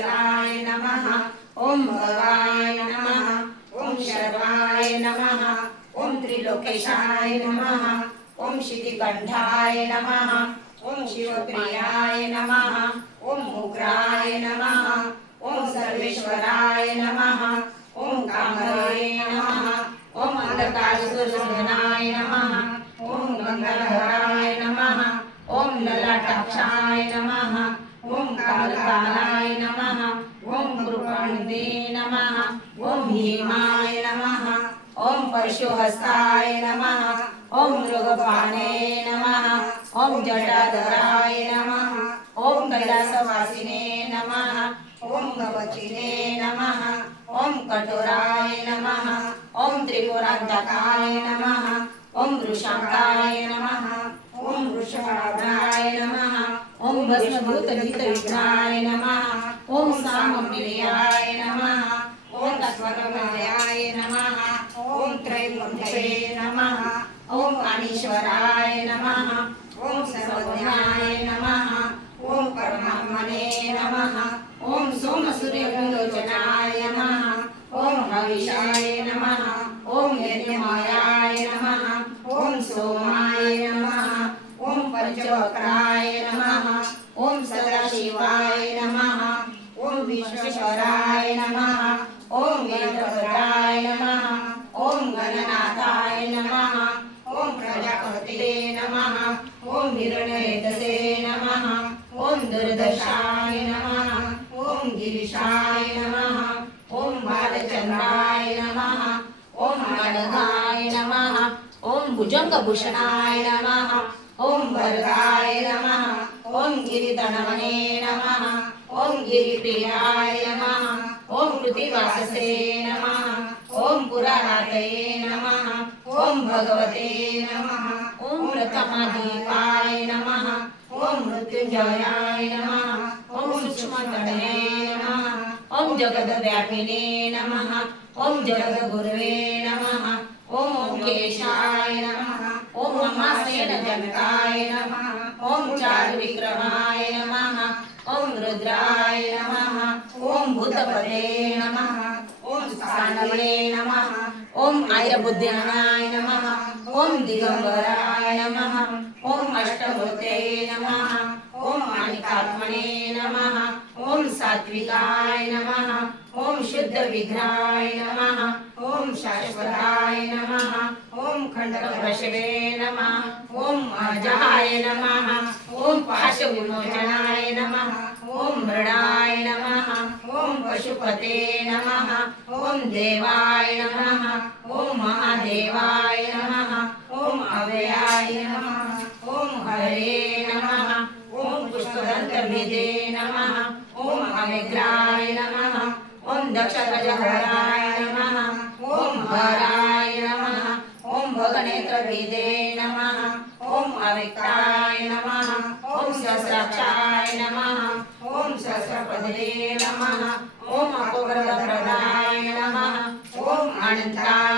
वत्सलाय नमः। ओम भवाय नमः। ओम शर्वाय नमः। ओम त्रिलोकेशाय नमः। ओम शितिकंठाय नमः। ओम शिवप्रियाय नमः। ओम उग्राय नमः। ओम सर्वेश्वराय नमः। ओम कामधे नमः। ओम अंधकारसूरनाय नमः। ओम गंगाधराय नमः। ओम ललाटाक्षाय नमः। ओम कालकालाय नमः। ओम कृपाणुदे नमः। ओम भीमाय नमः। ओम परशुहस्ताय नमः। ओम मृगपाणे नमः। ओम जटाधराय नमः। ओम कैलासवासिने नमः। ओम कवचिने नमः। ओम कठोराय नमः। ओम त्रिपुरान्तकाय नमः। ओम वृषांकाय नमः। ओम वृषभाय नमः। ओम भस्मभूतहितविघ्नाय नमः। ओम सामप्रियाय नमः। ओम स्वरमयाय नमः। ओम त्रैलोक्ये नमः। ओम अनीश्वराय नमः। ओम सर्वज्ञाय नमः। ओम परमात्मने नमः। ओम सोमसूर्यलोचनाय नमः। ओम हविषाय नमः। ओम यज्ञमायाय नमः। ओम सोमाय नमः। ओम पंचवक्राय नमः। ओम सदाशिवाय नमः। ओम विश्वेश्वराय नमः। ओम वीरभद्राय नमः। ओम गणनाथाय नमः। ओम प्रजापते नमः। ओम हिरण्यकेतसे नमः। ओम दुर्दशाय नमः। ओम गिरीशाय नमः। ओम बालचंद्राय नमः। ओम गणगाय नमः। ओम भुजंगभूषणाय नमः। ओम भर्गाय नमः। ओम गिरिधनवने नमः। ओम गिरिप्रियाय नमः। ओम कृतिवाससे नमः। ओम पुराणातये नमः। ओम भगवते नमः। ओम प्रथमादीपाय नमः। ओम मृत्युंजयाय नमः। ओम सूक्ष्मतनये नमः। ओम जगद्व्यापिने नमः। ओम जगद्गुरवे नमः। ओम ओंकेशाय नमः। ओम महासेनजनकाय नमः। ओम चारुविक्रमाय नमः। ओम रुद्राय नमः। ओम भूतपते नमः। ओम स्थानवे नमः। ओम आयरबुद्ध्याय नमः। ओम दिगंबराय नमः। ओम अष्टमूर्ते नमः। ओम माणिकात्मने नमः। ओम सात्विकाय नमः। ओम शुद्ध विग्रहाय नमः। ओम शाश्वताय नमः। ओम खंडप्रशवे नमः। ओम अजाय नमः। ओम पाशविमोचनाय नमः। ओम मृणाय नमः। ओम पशुपते नमः। ओम देवाय नमः। ओम महादेवाय नमः। ओम अव्ययाय नमः। ओम हरे नमः। ओम पुष्पदन्तविदे नमः। ओम अव्यग्राय नमः। ओम दक्षगजहराय नमः। ओम हराय नमः। ओम भगनेत्रविदे नमः। ओम अव्यक्ताय नमः। ओम सहस्राक्षाय नमः। ओम सहस्रपदे नमः। ओम अपोग्रहप्रदाय नमः। ओम अनंताय